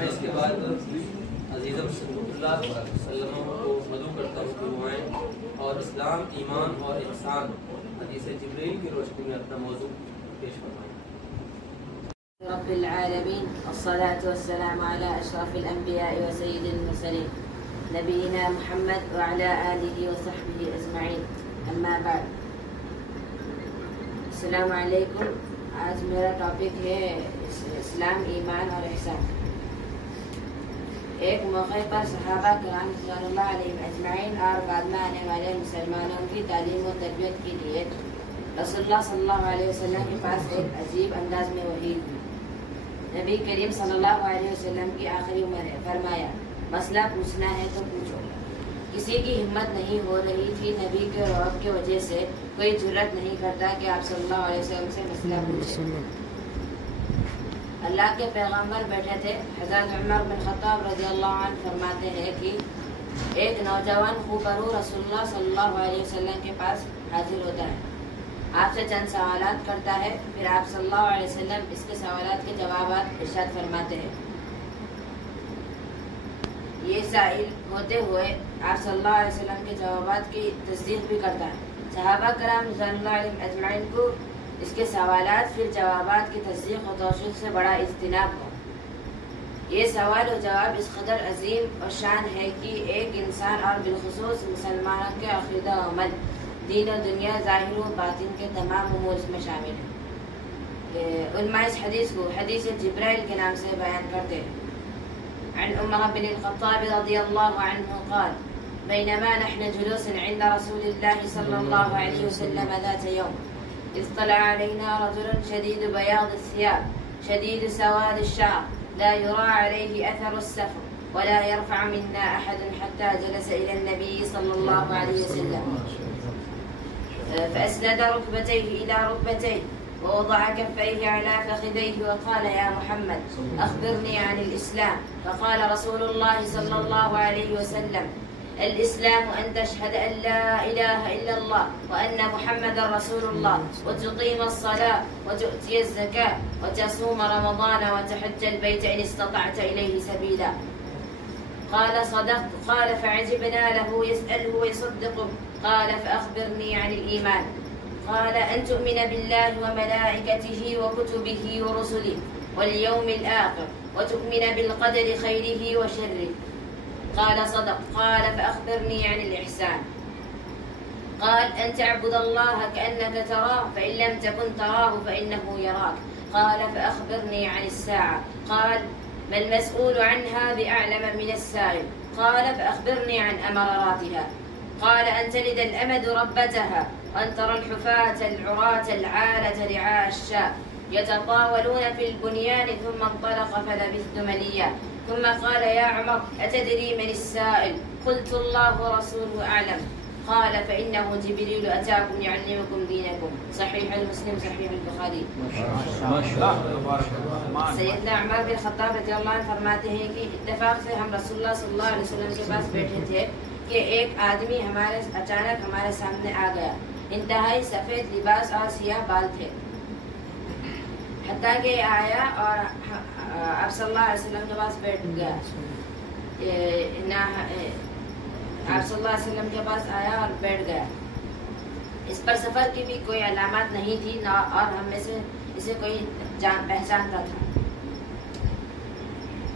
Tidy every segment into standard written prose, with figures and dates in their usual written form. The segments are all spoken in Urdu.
میں اس کے بعد عزیزم صلی اللہ علیہ وسلم کو مدعو کرتا ہوں کہ وہ آئیں اور اسلام، ایمان اور احسان حدیث جبریل کی روشنی میں اپنا موضوع پیش فرمائیں۔ رب العالمین والصلاة والسلام على اشرف الانبیاء وسید المرسلین نبینا محمد وعلى آلہ وصحبہ اجمعین، اما بعد۔ السلام علیکم۔ آج میرا ٹاپک ہے اسلام، ایمان اور احسان۔ ایک موقع پر صحابہ کرام رضوان اللہ علیہم اجمعین اور بعد میں آنے والے مسلمانوں کی تعلیم و تربیت کے لیے رسول اللہ صلی اللہ علیہ وسلم کے پاس ایک عجیب انداز میں وحی ہوئی۔ نبی کریم صلی اللہ علیہ وسلم کی آخری عمر ہے، فرمایا مسئلہ پوچھنا ہے تو پوچھو۔ کسی کی ہمت نہیں ہو رہی تھی، نبی کے رعب کی وجہ سے کوئی جرأت نہیں کرتا کہ آپ صلی اللہ علیہ وسلم سے مسئلہ پوچھیں۔ اللہ کے پیغمبر بیٹھے تھے۔ حضرت عمر بن خطاب رضی اللہ عنہ فرماتے ہیں کہ ایک نوجوان خوبرو رسول اللہ صلی اللہ علیہ وسلم کے پاس حاضر ہوتا ہے، آپ سے چند سوالات کرتا ہے، پھر آپ صلی اللہ علیہ وسلم اس کے سوالات کے جوابات ارشاد فرماتے ہیں۔ یہ سائل ہوتے ہوئے آپ صلی اللہ علیہ وسلم کے جوابات کی تصدیق بھی کرتا ہے۔ صحابہ کرام رضوان اللہ علیہم اجمعین کو اس کے سوالات پھر جوابات کی تصدیق و توثیق سے بڑا اجتناب ہو۔ یہ سوال و جواب اس قدر عظیم اور شان ہے کہ ایک انسان اور بالخصوص مسلمانوں کے عقیدہ و عمل، دین و دنیا، ظاہر و باطن کے تمام امور اس میں شامل ہیں۔ علماء اس حدیث کو حدیث جبرائیل کے نام سے بیان کرتے ہیں۔ عن عمر بن الخطاب رضی اللہ عنہ قال بينما نحن جلوس عند رسول الله صلى الله عليه وسلم ذات يوم اطلع علينا رجل شديد بياض الثياب شديد سواد الشعر لا يرى عليه أثر السفر ولا يرفع منا أحد حتى جلس إلى النبي صلى الله عليه وسلم فأسند ركبتيه إلى ركبتيه ووضع كفيه على فخذيه وقال يا محمد أخبرني عن الإسلام، فقال رسول الله صلى الله عليه وسلم الإسلام أن تشهد أن لا إله إلا الله وأن محمد رسول الله وتقيم الصلاة وتؤتي الزكاة وتصوم رمضان وتحج البيت إن استطعت إليه سبيلا. قال صدقت. قال فعجبنا له يسأله ويصدقه. قال فأخبرني عن الإيمان. قال أن تؤمن بالله وملائكته وكتبه ورسله واليوم الآخر وتؤمن بالقدر خيره وشره. قال صدق. قال فأخبرني عن الإحسان. قال أن تعبد الله كأنك تراه فإن لم تكن تراه فإنه يراك. قال فأخبرني عن الساعة. قال ما المسؤول عنها بأعلم من السائل. قال فأخبرني عن أمراتها. قال أن تلد الأمد ربتها وأن ترى الحفاة العراة العالة رعاء الشاء يتطاولون في البنيان ثم انطلق فلبثت مليا ثم قال يا عمر أتدري من السائل؟ قلت الله ورسوله أعلم. قال فإنه جبريل أتاكم يعلمكم دينكم. صحيح المسلم صحيح البخاری۔ سیدنا عمر بن خطاب رضی اللہ عنہ فرماتے ہیں کہ اتفاق سے ہم رسول اللہ صلی اللہ علیہ وسلم کے پاس بیٹھے تھے کہ ایک آدمی اچانک ہمارے سامنے آ گیا، انتہائی سفید لباس اور سیاہ بال تھے، حتیٰ کہ آیا اور آپ صلی اللہ علیہ وسلم کے پاس بیٹھ گیا۔ آپ صلی اللہ علیہ وسلم کے پاس آیا اور بیٹھ گیا۔ اس پر سفر کی بھی کوئی علامات نہیں تھی اور ہم میں سے اسے کوئی پہچانتا تھا۔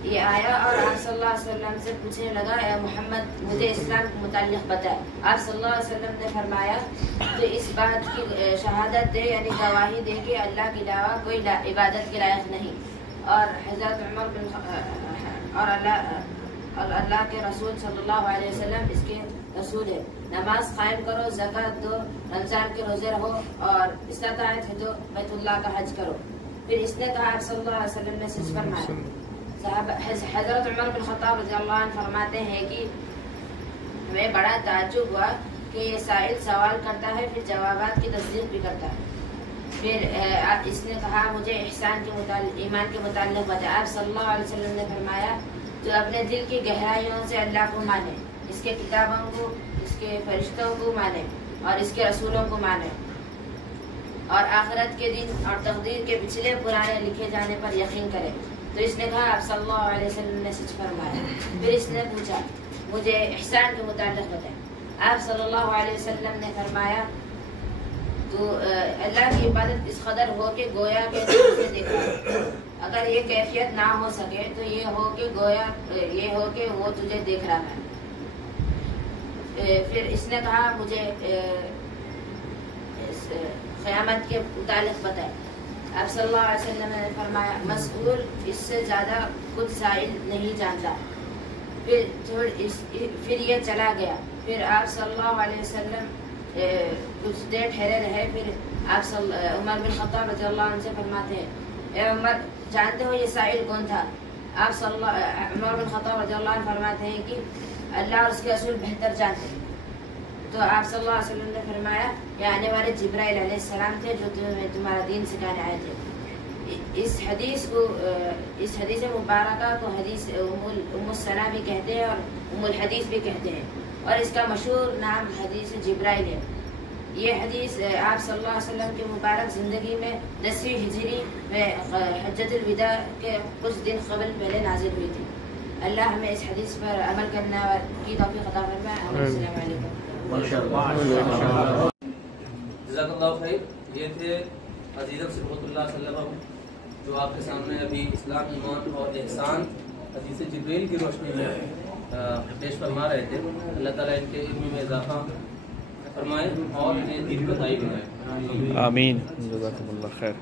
یہ آیا اور آپ صلی اللہ علیہ وسلم سے پوچھنے لگا اے محمد مجھے اسلام کے متعلق بتائے۔ آپ صلی اللہ علیہ وسلم نے فرمایا تو اس بات کی شہادت دے، یعنی گواہی دے کہ اللہ کے علاوہ کوئی عبادت کے لائق نہیں، اور حضرت عمر بن اور اللہ کے رسول صلی اللہ علیہ وسلم اس کے رسول ہے۔ نماز قائم کرو، زکوٰۃ دو، رمضان کے روزے رہو، اور استطاعت ہے تو بیت اللہ کا حج کرو۔ پھر اس نے کہا آپ صلی اللہ علیہ وسلم نے سچ فرمایا۔ حضرت عمر بن خطاب رضی اللہ عنہ فرماتے ہیں کہ ہمیں بڑا تعجب ہوا کہ یہ سائل سوال کرتا ہے پھر جوابات کی تصدیق بھی کرتا ہے۔ پھر اس نے کہا مجھے احسان کے متعلق، ایمان کے متعلق بتایا۔ آپ صلی اللہ علیہ وسلم نے فرمایا جو اپنے دل کی گہرائیوں سے اللہ کو مانے، اس کے کتابوں کو، اس کے فرشتوں کو مانے اور اس کے رسولوں کو مانے، اور آخرت کے دن اور تقدیر کے پچھلے پرانے لکھے جانے پر یقین کرے، تو اس نے کہا آپ صلی اللہ علیہ وسلم نے سچ فرمایا. پھر اس نے پوچھا مجھے احسان کے متعلق بتائیں. آپ صلی اللہ علیہ وسلم نے فرمایا تو اللہ کی عبادت اس قدر ہو کہ گویا کہ تو اسے دیکھا. اگر یہ کیفیت نہ ہو سکے تو یہ ہو کہ گویا یہ ہو کہ وہ تجھے دیکھ رہا ہے. پھر اس نے کہا مجھے قیامت کے متعلق بتائیں. آپ صلی اللہ علیہ وسلم نے فرمایا مسئول اس سے زیادہ خود سائل نہیں جانتا. پھر یہ چلا گیا. پھر آپ صلی اللہ علیہ وسلم کچھ دیر ٹھہرے رہے. پھر آپ عمر بن خطاب رضی اللہ عنہ سے فرماتے ہیں اے عمر جانتے ہو یہ سائل کون تھا؟ آپ عمر بن خطاب رضی اللہ عنہ فرماتے ہیں کہ اللہ اور اس کے رسول بہتر جانتے ہیں. تو آپ صلی اللہ علیہ وسلم نے فرمایا کہ آنے والے جبرائیل علیہ السلام تھے جو تمہارا دین سکھانے آئے تھے. اس حدیث مبارکہ کو حدیث ام السنا بھی کہتے ہیں اور ام الحدیث بھی کہتے ہیں اور اس کا مشہور نام حدیث جبرائیل ہے. یہ حدیث آپ صلی اللہ علیہ وسلم کی مبارک زندگی میں 10ویں ہجری میں حجۃ الوداع کے کچھ دن قبل پہلے نازل ہوئی تھی. اللہ ہمیں اس حدیث پر عمل کرنے کی توفیق عطا فرمائے. السلام علیکم. جزاک اللہ خیر. یہ تھے عزیزم صبغۃ اللہ صلی اللہ علیہ وسلم جو آپ کے سامنے ابھی اسلام ایمان اور احسان حدیث جبریل کی روشنی میں پیش فرما رہے تھے. اللہ تعالیٰ ان کے علم میں اضافہ فرمائے اور انہیں دین بتائی بنائے. آمین. جزاکم اللہ خیر.